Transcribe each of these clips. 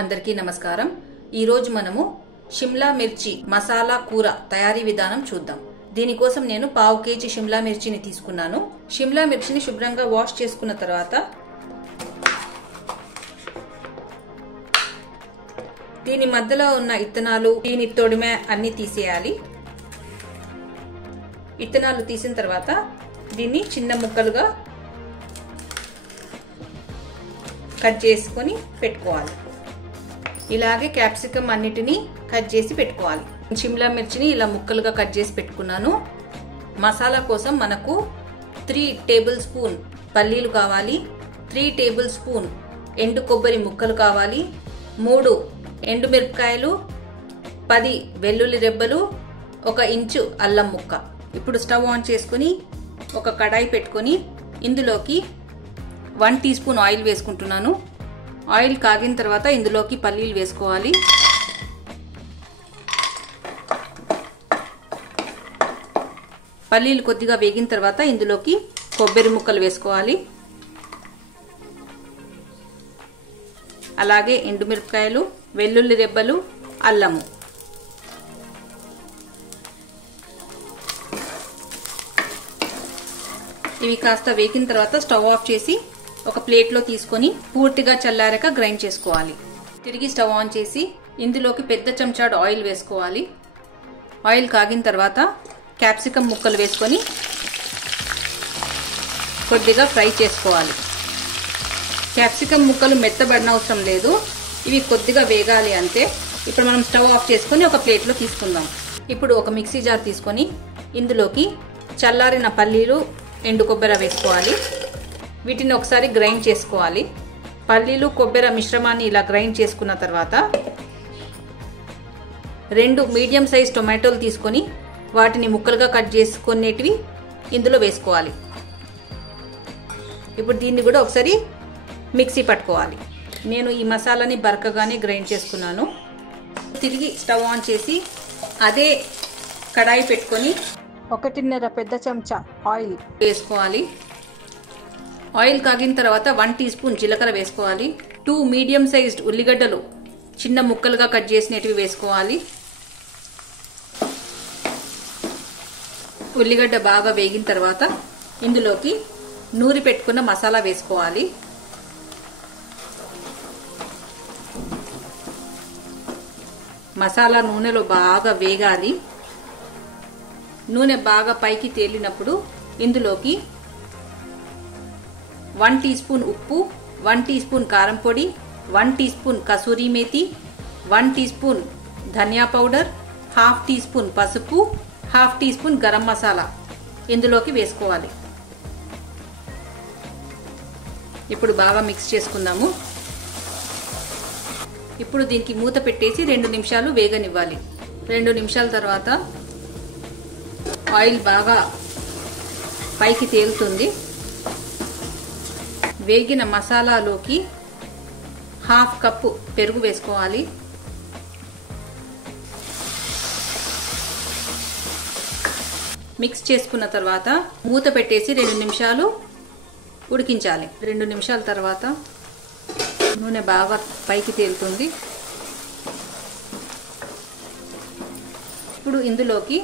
అందరికీ నమస్కారం। ఈ రోజు మనము షిమ్లా మిర్చి మసాలా కూర తయారీ విధానం చూద్దాం। దీని కోసం నేను 1/2 కేజీ షిమ్లా మిర్చిని తీసుకున్నాను। షిమ్లా మిర్చిని శుభ్రంగా వాష్ చేసుకున్న తర్వాత దీని మధ్యలో ఉన్న ఇత్తనాలు, దీని తొడిమె అన్ని తీసేయాలి। ఇత్తనాలు తీసిన తర్వాత దీన్ని చిన్న ముక్కలుగా కట్ చేసుకొని పెట్టుకోవాలి। ఇలాగే క్యాప్సికమ్ అన్నిటిని కట్ చేసి పెట్టుకోవాలి। షిమ్లా మిర్చిని ఇలా ముక్కలుగా కట్ చేసి పెట్టుకున్నాను। మసాలా కోసం మనకు 3 టేబుల్ స్పూన్ పల్లీలు కావాలి, 3 టేబుల్ స్పూన్ ఎండు కొబ్బరి ముక్కలు కావాలి, 3 ఎండు మిరపకాయలు, 10 వెల్లుల్లి రెబ్బలు, 1 ఇంచు అల్లం ముక్క। ఇప్పుడు స్టవ్ ఆన్ చేసుకొని ఒక కడాయి పెట్టుకొని ఇందులోకి 1 టీ స్పూన్ ఆయిల్ వేసుకుంటున్నాను। ఆయిల్ కాగిన తర్వాత ఇందులోకి పల్లీలు వేసుకోవాలి। పల్లీలు కొద్దిగా వేగిన తర్వాత ఇందులోకి కొబ్బరి ముక్కలు వేసుకోవాలి, అలాగే ఎండుమిరపకాయలు, వెల్లుల్లి రెబ్బలు, అల్లము। ఇవి కాస్త వేగిన తర్వాత స్టవ్ ఆఫ్ చేసి ఒక ప్లేట్లో తీసుకొని పూర్తిగా చల్లారాక గ్రైండ్ చేసుకోవాలి। తిరిగి స్టవ్ ఆన్ చేసి ఇందులోకి పెద్ద చెంచాడు ఆయిల్ వేసుకోవాలి। ఆయిల్ కాగిన తర్వాత క్యాప్సికమ్ ముక్కలు వేసుకొని కొద్దిగా ఫ్రై చేసుకోవాలి। క్యాప్సికమ్ ముక్కలు మెత్తబడిన అవసరం లేదు, ఇవి కొద్దిగా వేగాలి అంతే। ఇప్పుడు మనం స్టవ్ ఆఫ్ చేసుకొని ఒక ప్లేట్లో తీసుకుందాం। ఇప్పుడు ఒక మిక్సీ జార్ తీసుకొని ఇందులోకి చల్లారిన పల్లీలు, ఎండు కొబ్బరి వేసుకోవాలి। వీటిని ఒకసారి గ్రైండ్ చేసుకోవాలి। పల్లీలు కొబ్బరి మిశ్రమాన్ని ఇలా గ్రైండ్ చేసుకున్న తర్వాత 2 మీడియం సైజ్ టొమాటోలు తీసుకొని వాటిని ముక్కలుగా కట్ చేసుకునేటివి ఇందులో వేసుకోవాలి। ఇప్పుడు దీన్ని కూడా ఒకసారి మిక్సీ పట్టుకోవాలి। నేను ఈ మసాలాని బరకగానే గ్రైండ్ చేసుకున్నాను। తిరిగి స్టవ్ ఆన్ చేసి అదే కడాయి పెట్టుకొని 1.5 పెద్ద చెంచా ఆయిల్ వేసుకోవాలి। ఆయిల్ కాగిన తర్వాత 1 టీ స్పూన్ జీలకర్ర వేసుకోవాలి। 2 మీడియం సైజ్డ్ ఉల్లిగడ్డలు చిన్న ముక్కలుగా కట్ చేసినవి వేసుకోవాలి। ఉల్లిగడ్డ బాగా వేగిన తర్వాత ఇందులోకి నూరి పెట్టుకున్న మసాలా వేసుకోవాలి। మసాలా నూనెలో బాగా వేగాలి। నూనె బాగా పైకి తేలినప్పుడు ఇందులోకి 1 టీ స్పూన్ ఉప్పు, 1 టీ స్పూన్ కారం పొడి, 1 teaspoon kasuri methi, 1 teaspoon ధనియా పౌడర్, 1/2 టీ స్పూన్ పసుపు, 1/2 టీ స్పూన్ గరం మసాలా ఇందులోకి వేసుకోవాలి। ఇప్పుడు బాగా మిక్స్ చేసుకుందాము। ఇప్పుడు దీనికి మూత పెట్టేసి 2 నిమిషాలు వేగనివ్వాలి। 2 నిమిషాల తర్వాత ఆయిల్ బాగా పైకి తేలుతుంది। వేగిన మసాలాలోకి 1/2 కప్పు పెరుగు వేసుకోవాలి। మిక్స్ చేసుకున్న తర్వాత మూత పెట్టేసి 2 నిమిషాలు ఉడికించాలి। 2 నిమిషాల తర్వాత నూనె బాగా పైకి తేలుతుంది। ఇప్పుడు ఇందులోకి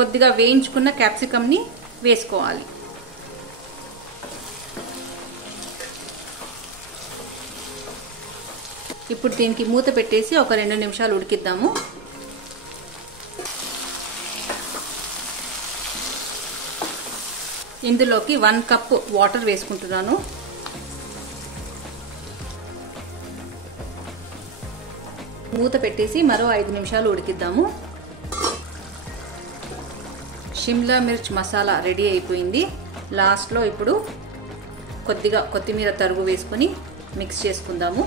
కొద్దిగా వేయించుకున్న క్యాప్సికమ్ని వేసుకోవాలి। ఇప్పుడు దీనికి మూత పెట్టేసి ఒక 2 నిమిషాలు ఉడికిద్దాము। ఇందులోకి 1 కప్ వాటర్ వేసుకుంటున్నాను। మూత పెట్టేసి మరో 5 నిమిషాలు ఉడికిద్దాము। షిమ్లా మిర్చ్ మసాలా రెడీ అయిపోయింది। లాస్ట్లో ఇప్పుడు కొద్దిగా కొత్తిమీర తరుగు వేసుకొని మిక్స్ చేసుకుందాము।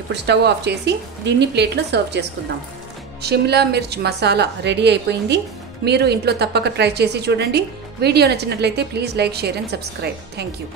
ఇప్పుడు స్టవ్ ఆఫ్ చేసి దీన్ని ప్లేట్లో సర్వ్ చేసుకుందాం। షిమ్లా మిర్చ్ మసాలా రెడీ అయిపోయింది। మీరు ఇంట్లో తప్పక ట్రై చేసి చూడండి। వీడియో నచ్చినట్లయితే please like, share and subscribe. Thank you.